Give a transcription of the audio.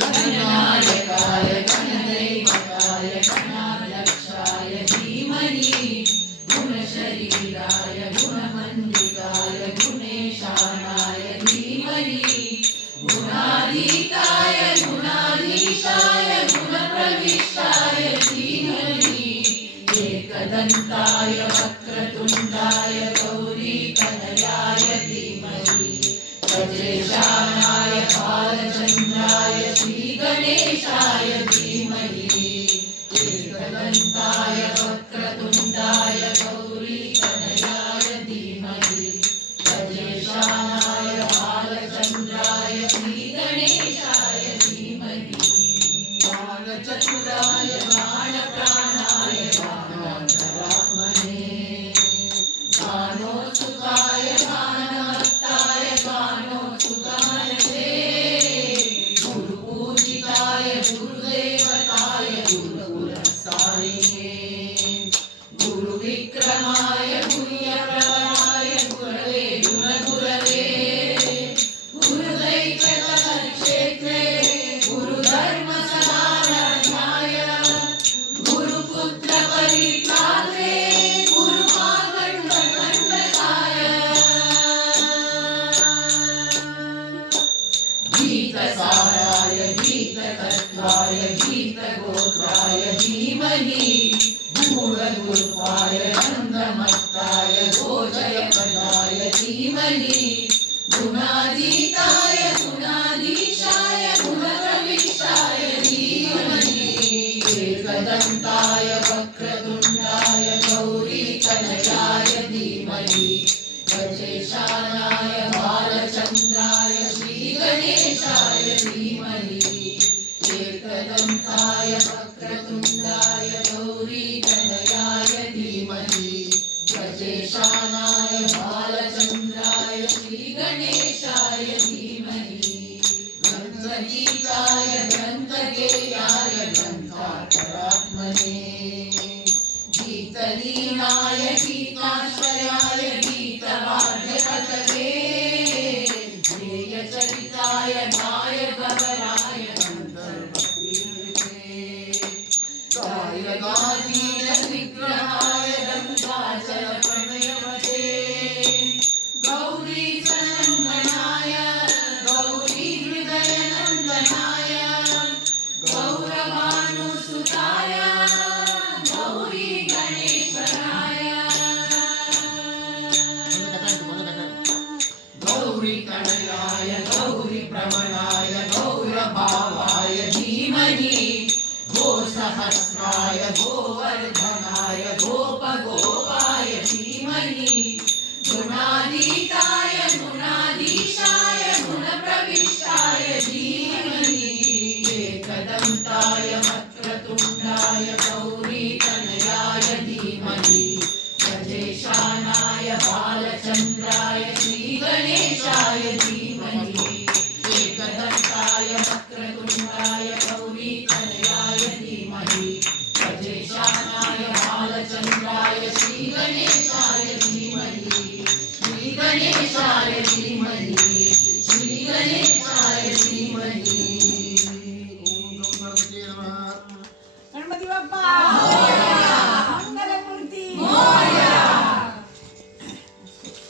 गणनायकाय गणदैवताय गणाध्यक्षाय धीमहि गुणशरीराय गुणमण्डिताय गुणेशानाय धीमहि गुणातीताय गुणाधीशाय गुणप्रविष्टाय धीमहि एकदन्ताय वक्रतुण्डाय गौरीतनयाय धीमहि गजेशानाय बालचन्द्राय श्रीगणेशाय धीमहि एकदन्ताय वक्रतुण्डाय गौरीतनयाय धीमहि गजेशानाय बालचन्द्राय श्रीगणेशाय धीमहि बालचतुराय बाणप्राणाय बाणान्तरात्मने गानोत्सुकाय गानमत्ताय गानोत्सुकानसे गुरुपूजिताय गुरुदेवताय गुरुकुलस्थायिने गुरुविक्रमाय गुह्यप्रवराय गुरवे गुणगुरवे गुरुदैत्यकक्षेत्रे गुरुधर्मसदाराध्याय गुरुपुत्रपरित्रात्रे गुरुमार्गण्डकण्डकाय गीतसाराय गीततत्त्वाय गीतगोत्राय धीमहि गूढगुल्पाय नन्दमत्ताय गोजयपदाय धीमहि गुणातीताय गुणाधीशाय गुणप्रविष्टाय धीमहि एकदन्ताय वक्रतुण्डाय गौरीतनयाय धीमहि गजेशानाय बालचन्द्राय श्रीगणेशाय धीमहि एकदन्ताय वक्रतुण्डाय गौरीतनयाय धीमहि गजेशानाय बालचन्द्राय श्रीगणेशाय धीमहि ग्रन्थगीताय ग्रन्थगेयाय ग्रन्थान्तरात्मने गीतलीनाय गीताश्रयाय गीतवाद्यपतये ध्येयचरिताय गायकवराय गन्धर्वप्रीते गायकाधीनविग्रहाय गङ्गाचलप्रणयवते गौरीसनन्दनाय गौरीहृदयनन्दनाय गौरवानुसुताय गौरी गणेश्वराय गौरीतनयाय गौरीप्रमणाय गौरभावाय धीमहि गोसहस्राय गोवर्धनाय गोपगोपाय धीमहि गुणातीताय गुणाधीशाय गुणप्रविष्टाय धीमहि एकदन्ताय वक्रतुण्डाय गौरीतनयाय धीमहि गजेशानाय बालचन्द्राय श्रीगणेशाय धीमहि एकदन्ताय वक्रतुण्डाय गौरीतनयाय धीमहि गजेशानाय बालचन्द्राय श्रीगणेशाय धीमहि श्रीगणेशाय धीमहि